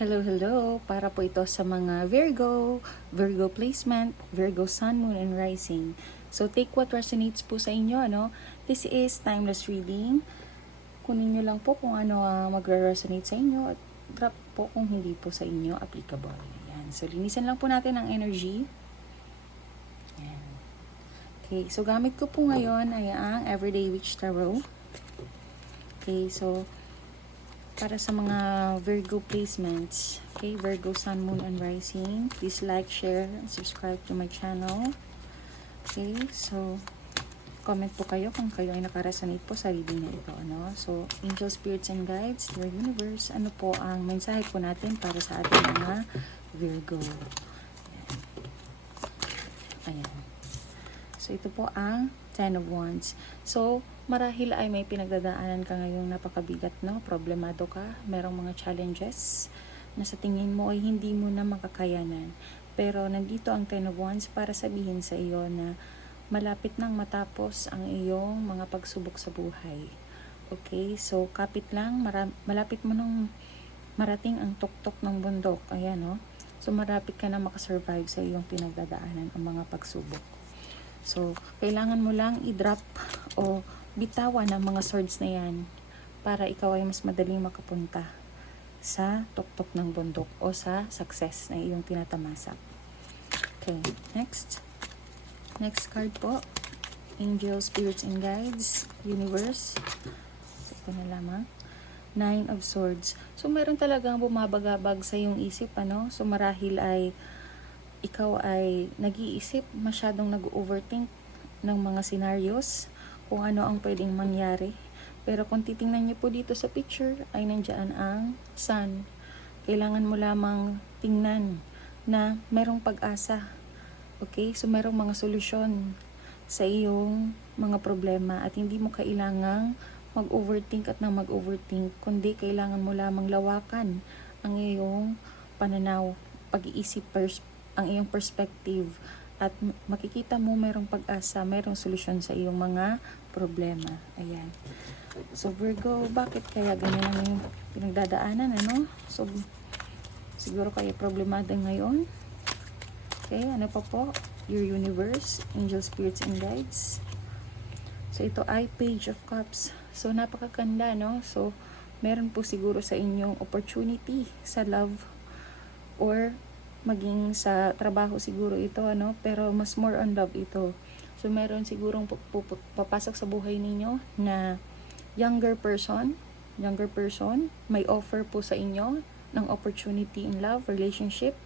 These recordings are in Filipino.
Hello, hello! Para po ito sa mga Virgo placement, Virgo Sun, Moon, and Rising. So, take what resonates po sa inyo, ano? This is timeless reading. Kunin nyo lang po kung ano magre-resonate sa inyo at drop po kung hindi po sa inyo applicable. Ayan. So, linisan lang po natin ang energy. Ayan. Okay, so gamit ko po ngayon ay ang Everyday Witch Tarot. Okay, so para sa mga Virgo placements, okay, Virgo Sun, Moon, and Rising, please like, share, and subscribe to my channel. Okay, so comment po kayo kung kayo ay nakaresonate po sa reading na ito, ano? So, angel spirits and guides, dear universe, ano po ang mensahe po natin para sa ating mga Virgo? Ayan. So, ito po ang Ten of Wands. So, marahil ay may pinagdadaanan ka ngayong napakabigat, no? Problemado ka, merong mga challenges na sa tingin mo ay hindi mo na makakayanan. Pero nandito ang Ten of Wands para sabihin sa iyo na malapit nang matapos ang iyong mga pagsubok sa buhay. Okay? So, kapit lang, malapit mo nang marating ang tuktok ng bundok. Ayan, no? So, marapit ka na makasurvive sa iyong pinagdadaanan ang mga pagsubok. So, kailangan mo lang i-drop o bitawan ang mga swords na yan para ikaw ay mas madaling makapunta sa tuktok ng bundok o sa success na iyong tinatamasak. Okay, next. Next card po. Angel, Spirits, and Guides, Universe. So, ito na lamang. Nine of Swords. So, meron talagang bumabagabag sa iyong isip, ano? So, marahil ay ikaw ay nag-iisip, masyadong nag-overthink ng mga scenarios, kung ano ang pwedeng mangyari. Pero kung titingnan niyo po dito sa picture, ay nandiyan ang Sun. Kailangan mo lamang tingnan na merong pag-asa. Okay? So, merong mga solusyon sa iyong mga problema at hindi mo kailangang mag-overthink at nang mag-overthink, kundi kailangan mo lamang lawakan ang iyong pananaw, pag-iisip, ang iyong perspective at makikita mo merong pag-asa, merong solusyon sa iyong mga problema. Ayan. So Virgo, bakit kaya ganyan ang iyong pinagdadaanan, ano? So siguro kayo problemado ngayon. Okay, ano pa po? Your universe, angel, spirits, and guides. So ito ay Page of Cups. So napakaganda, no? So meron po siguro sa inyong opportunity sa love or maging sa trabaho siguro ito, ano, pero mas more on love ito. So meron sigurong papasok sa buhay ninyo na younger person, may offer po sa inyo ng opportunity in love, relationship.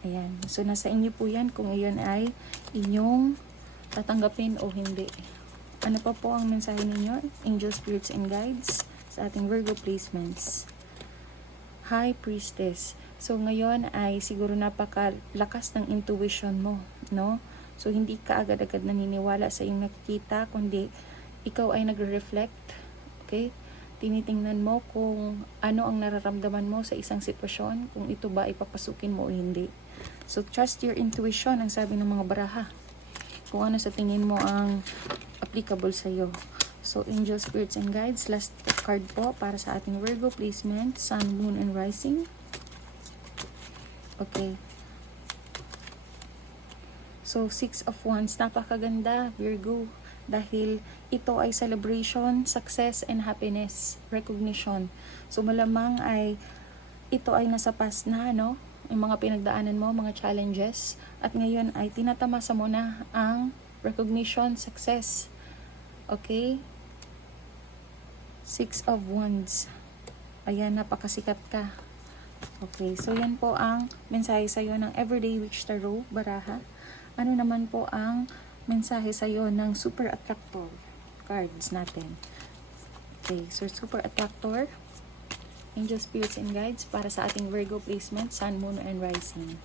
Ayan, so nasa inyo po yan kung iyon ay inyong tatanggapin o hindi. Ano pa po ang mensahe ninyo, angel, spirits, and guides sa ating Virgo placements? High Priestess. So ngayon ay siguro napakalakas ng intuition mo, no? So hindi ka agad-agad naniniwala sa iyong nakikita, kundi ikaw ay nagre-reflect, okay? Tinitingnan mo kung ano ang nararamdaman mo sa isang sitwasyon, kung ito ba ay papasukin mo o hindi. So trust your intuition, ang sabi ng mga baraha. Kung ano sa tingin mo ang applicable sa iyo. So, angel, spirits, and guides. Last card po para sa ating Virgo placement. Sun, Moon, and Rising. Okay. So, Six of Wands. Napakaganda, Virgo. Dahil ito ay celebration, success, and happiness. Recognition. So, malamang ay ito ay nasa past na, no? Yung mga pinagdaanan mo, mga challenges. At ngayon ay tinatamasa mo na ang recognition, success. Okay? Six of Wands. Ayan, napakasikat ka. Okay, so yan po ang mensahe sa iyo ng Everyday Witch Tarot, baraha. Ano naman po ang mensahe sa iyo ng Super Attractor cards natin? Okay, so Super Attractor, Angel, Spirits, and Guides para sa ating Virgo placement, Sun, Moon, and Rising.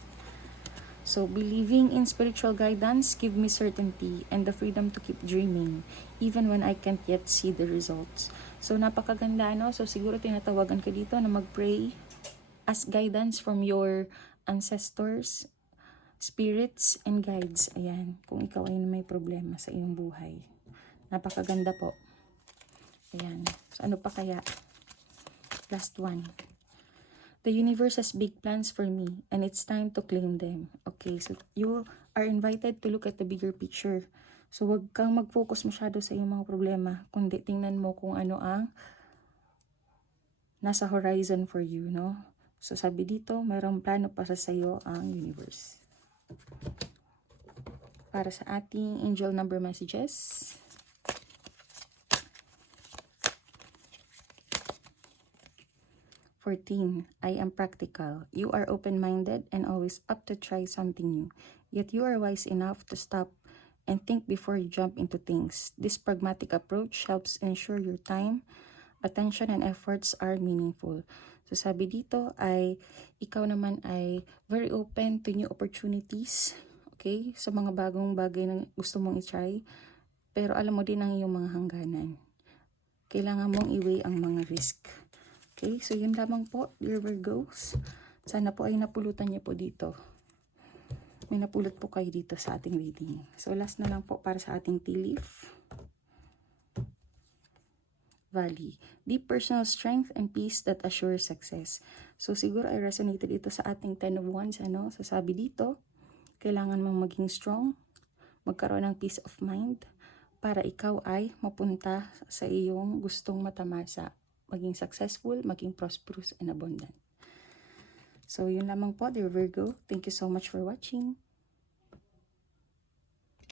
So, believing in spiritual guidance give me certainty and the freedom to keep dreaming even when I can't yet see the results. So, napakaganda, no? So, siguro tinatawagan ka dito na mag-pray, ask guidance from your ancestors, spirits, and guides. Ayan, kung ikaw ay may problema sa iyong buhay. Napakaganda po. Ayan. So, ano pa kaya? Last one. The universe has big plans for me and it's time to claim them. Okay, so you are invited to look at the bigger picture. So wag kang mag-focus masyado sa iyong mga problema, kundi tingnan mo kung ano ang nasa horizon for you, no? So sabi dito, mayroong plano para sa iyo ang universe. Para sa ating angel number messages. I am practical. You are open-minded and always up to try something new. Yet you are wise enough to stop and think before you jump into things. This pragmatic approach helps ensure your time, attention, and efforts are meaningful. So sabi dito ay ikaw naman ay very open to new opportunities. Okay? Sa mga bagong bagay na gusto mong i-try. Pero alam mo din ang iyong mga hangganan. Kailangan mong i-weigh ang mga risk. Okay, so yun lamang po, dear Virgos. Sana po ay napulutan niyo po dito. May napulot po kayo dito sa ating reading. So last na lang po para sa ating tea leaf. Valley. Deep personal strength and peace that assure success. So siguro ay resonated ito sa ating 10 of Wands. Ano? So sabi dito, kailangan mong maging strong, magkaroon ng peace of mind, para ikaw ay mapunta sa iyong gustong matamasa. Maging successful, maging prosperous and abundant. So, yun lamang po, dear Virgo. Thank you so much for watching.